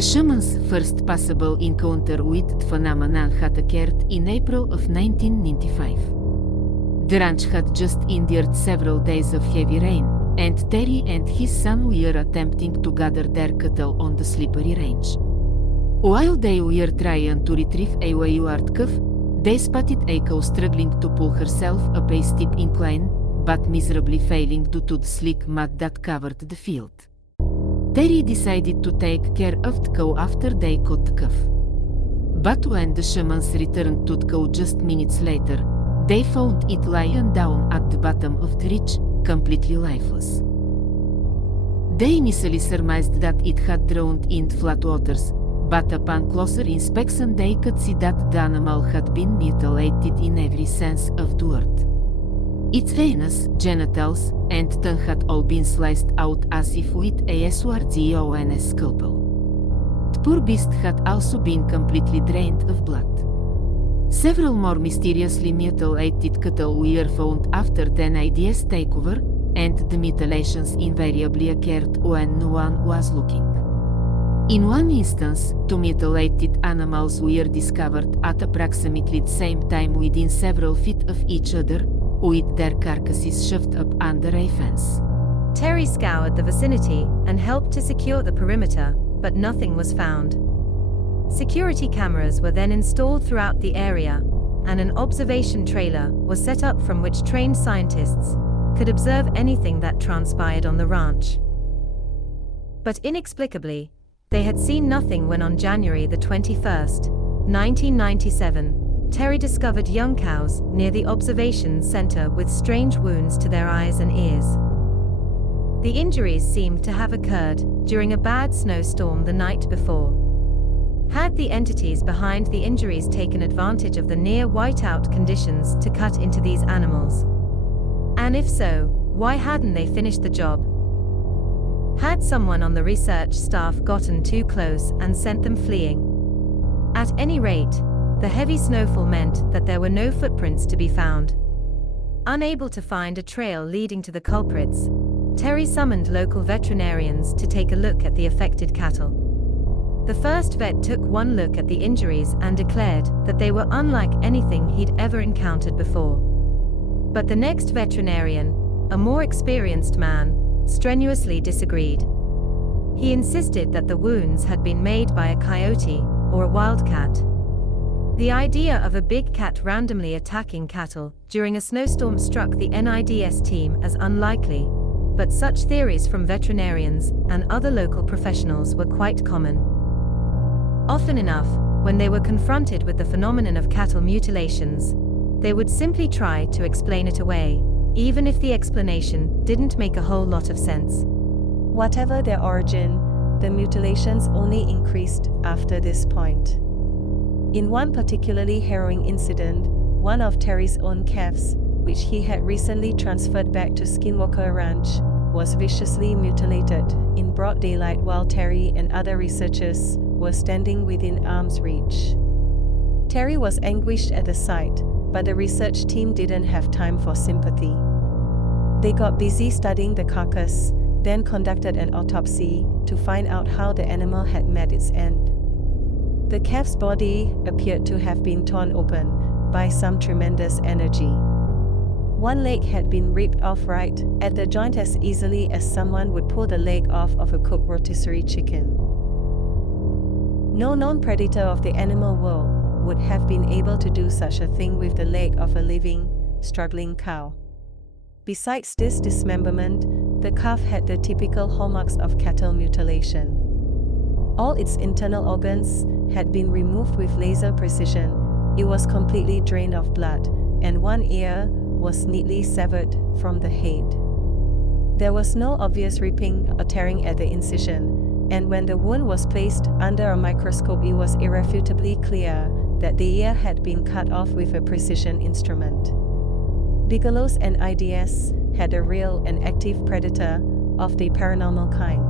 The shaman's first possible encounter with the phenomenon had occurred in April of 1995. The ranch had just endured several days of heavy rain, and Terry and his son were attempting to gather their cattle on the slippery range. While they were trying to retrieve a wayward calf, they spotted a cow struggling to pull herself up a steep incline, but miserably failing due to the slick mud that covered the field. Terry decided to take care of the cow after they caught the calf. But when the shamans returned to the cow just minutes later, they found it lying down at the bottom of the ridge, completely lifeless. They initially surmised that it had drowned in the floodwaters, but upon closer inspection they could see that the animal had been mutilated in every sense of the word. Its anus, genitals, and tongue had all been sliced out as if with a SWORD scalpel. The poor beast had also been completely drained of blood. Several more mysteriously mutilated cattle were found after the NIDS takeover, and the mutilations invariably occurred when no one was looking. In one instance, 2 mutilated animals were discovered at approximately the same time within several feet of each other, with their carcasses shoved up under a fence. Terry scoured the vicinity and helped to secure the perimeter, but nothing was found. Security cameras were then installed throughout the area, and an observation trailer was set up from which trained scientists could observe anything that transpired on the ranch. But inexplicably, they had seen nothing when on January the 21st, 1997, Terry discovered young cows near the observation center with strange wounds to their eyes and ears. The injuries seemed to have occurred during a bad snowstorm the night before. Had the entities behind the injuries taken advantage of the near whiteout conditions to cut into these animals? And if so, why hadn't they finished the job? Had someone on the research staff gotten too close and sent them fleeing? At any rate, the heavy snowfall meant that there were no footprints to be found. Unable to find a trail leading to the culprits, Terry summoned local veterinarians to take a look at the affected cattle. The first vet took one look at the injuries and declared that they were unlike anything he'd ever encountered before. But the next veterinarian, a more experienced man, strenuously disagreed. He insisted that the wounds had been made by a coyote or a wildcat. The idea of a big cat randomly attacking cattle during a snowstorm struck the NIDS team as unlikely, but such theories from veterinarians and other local professionals were quite common. Often enough, when they were confronted with the phenomenon of cattle mutilations, they would simply try to explain it away, even if the explanation didn't make a whole lot of sense. Whatever their origin, the mutilations only increased after this point. In one particularly harrowing incident, one of Terry's own calves, which he had recently transferred back to Skinwalker Ranch, was viciously mutilated in broad daylight while Terry and other researchers were standing within arm's reach. Terry was anguished at the sight, but the research team didn't have time for sympathy. They got busy studying the carcass, then conducted an autopsy to find out how the animal had met its end. The calf's body appeared to have been torn open by some tremendous energy. One leg had been ripped off right at the joint as easily as someone would pull the leg off of a cooked rotisserie chicken. No known predator of the animal world would have been able to do such a thing with the leg of a living, struggling cow. Besides this dismemberment, the calf had the typical hallmarks of cattle mutilation. All its internal organs had been removed with laser precision, it was completely drained of blood, and one ear was neatly severed from the head. There was no obvious ripping or tearing at the incision, and when the wound was placed under a microscope it was irrefutably clear that the ear had been cut off with a precision instrument. Bigelow's NIDS had a real and active predator of the paranormal kind.